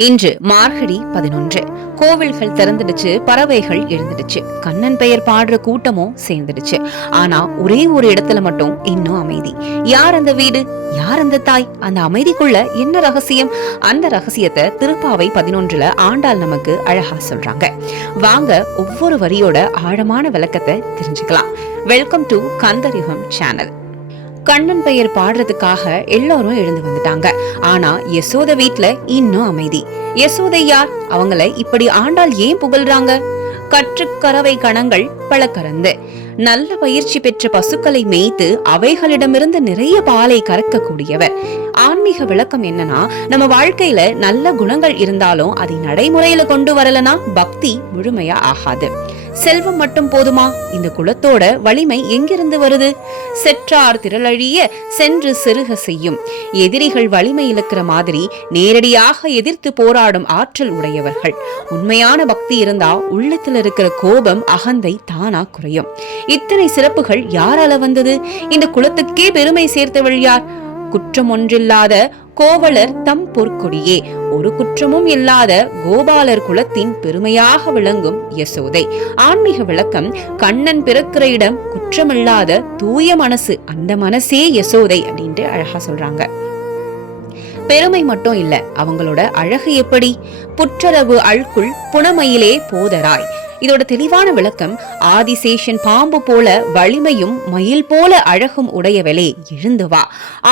இன்று மார்கழி 11. கோவில்கள் திறந்துடுச்சு, பறவைகள் எழுந்துடுச்சு, கண்ணன் பெயர் பாடுற கூட்டமும் சேர்ந்துடுச்சு. ஆனா ஒரே ஒரு இடத்துல மட்டும் இன்னும் அமைதி. யார் அந்த வீடு, யார் அந்த தாய், அந்த அமைதிக்குள்ள என்ன ரகசியம்? அந்த ரகசியத்தை திருப்பாவை 11 ஆண்டாள் நமக்கு அழகா சொல்றாங்க. வாங்க ஒவ்வொரு வரியோட ஆழமான விளக்கத்தை தெரிஞ்சுக்கலாம். Welcome to Kandarigam channel. Kannan பெயர் பாடுறதுக்காக எல்லாரும் எழுந்து வந்துட்டாங்க. ஆனா யசோத வீட்ல இன்னும் அமைதி. யசோதை யார்? அவங்கள இப்படி ஆண்டாள் ஏன் புகழ்றாங்க? கற்றுக்கறவை கணங்கள் பல கறந்து நல்ல பயிற்சி பெற்ற பசுக்களை மேய்த்து அவைகளிடமிருந்து நிறைய பாலை கறக்கக்கூடியவர். ஆன்மீக விளக்கம் என்னன்னா, நம்ம வாழ்க்கையில நல்ல குணங்கள் இருந்தாலும் அதை நடைமுறையில கொண்டு வரலனா பக்தி முழுமையா ஆகாது. செல்வம் மட்டும் போதுமா? இந்த குலத்தோட வலிமை எங்கிருந்து வருது? செற்றார் திரளழிய சென்று செருக செய்யும். எதிரிகள் வலிமை இழக்கிற மாதிரி நேரடியாக எதிர்த்து போராடும் ஆற்றல் உடையவர்கள். உண்மையான பக்தி இருந்தா உள்ளத்துல இருக்கிற கோபம், அகந்தை தானா குறையும். இத்தனை சிறப்புகள் யாரால வந்தது? இந்த குலத்துக்கே பெருமை சேர்த்தவள் யார்? குற்றம் ஒன்றில்லாத கோவலர் தம் பொற்கொடியே. ஒரு குற்றமும் இல்லாத கோபாலர் குலத்தின் பெருமையாக விளங்கும் யசோதை. ஆன்மீக விளக்கம்: கண்ணன் பிறக்கிற இடம் குற்றமில்லாத தூய மனசு, அந்த மனசே யசோதை அப்படின்ட்டு அழகா சொல்றாங்க. பெருமை மட்டும் இல்ல, அவங்களோட அழகு எப்படி? புற்றளவு அழுக்குள் புனமையிலே போதராய். இதோட தெளிவான விளக்கம்: ஆதிசேஷன் பாம்பு போல வலிமையும் மயில் போல அழகும் உடையவளே, எழுந்து வா.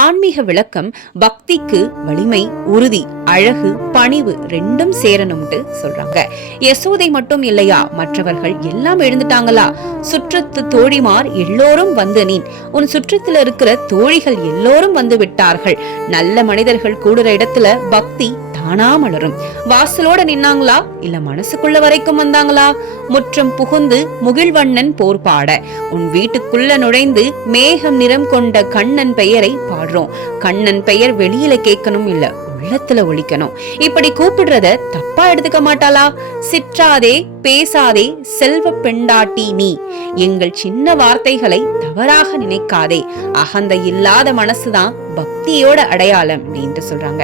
ஆன்மீக விளக்கம்: பக்திக்கு வலிமை, உறுதி, அழகு, பணிவு ரெண்டும் சேரணும்ட்டு சொல்றாங்க. யசோதை மட்டும் இல்லையா, மற்றவர்கள் எல்லாம் எழுந்துட்டாங்களா? சுற்றத்து தோழிமார் எல்லோரும் வந்து நீன். உன் சுற்றத்துல இருக்கிற தோழிகள் எல்லோரும் வந்து விட்டார்கள். நல்ல மனிதர்கள் கூடுற இடத்துல பக்தி தானா மலரும். வாசலோட நின்னாங்களா, இல்ல மனசுக்குள்ள வரைக்கும் வந்தாங்களா? முற்றம் புகுந்து முகிழ்வண்ணன் போர் பாட, உன் வீட்டுக்குள்ள நுழைந்து மேகம் நிறம் கொண்ட கண்ணன் பெயரை பாடுறோம். கண்ணன் பெயர் வெளியில கேட்கணும், இல்ல உள்ளத்துல ஒலிக்கணும். இப்படி கூப்பிடுறத தப்பா எடுத்துக்க மாட்டாளா? சிற்றாதே பேசாதே செல்வ பெண்டாட்டி நீ, எங்கள் சின்ன வார்த்தைகளை தவறாக நினைக்காதே. அகந்தை இல்லாத மனசுதான் பக்தியோட அடையாளம் அப்படின்னு சொல்றாங்க.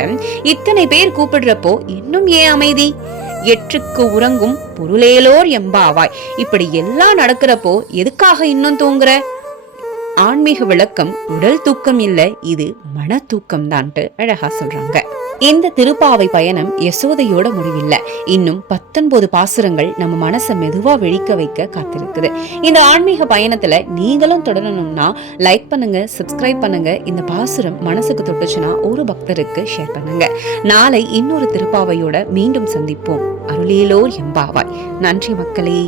இத்தனை பேர் கூப்பிடுறப்போ இன்னும் ஏன் அமைதி? எற்றுக்கு உறங்கும் பொருளேலோர் எம்பாவாய். இப்படி எல்லாம் நடக்கிறப்போ எதுக்காக இன்னும் தூங்குற? ஆன்மீக விளக்கம்: உடல் தூக்கம் இல்ல, இது மன தூக்கம் தான்ட்டு அழகா சொல்றாங்க. இந்த திருப்பாவை பயணம் யசோதையோட முடிவில்ல. இன்னும் 19 பாசுரங்கள் நம்ம மனசை மெதுவா வெடிக்க வைக்க காத்திருக்குது. இந்த ஆன்மீக பயணத்துல நீங்களும் தொடரணும்னா லைக் பண்ணுங்க, சப்ஸ்கிரைப் பண்ணுங்க. இந்த பாசுரம் மனசுக்கு தொட்டுச்சுன்னா ஒரு பக்தருக்கு ஷேர் பண்ணுங்க. நாளை இன்னொரு திருப்பாவையோட மீண்டும் சந்திப்போம். அருளேலோர் எம்பாவாய். நன்றி மக்களே.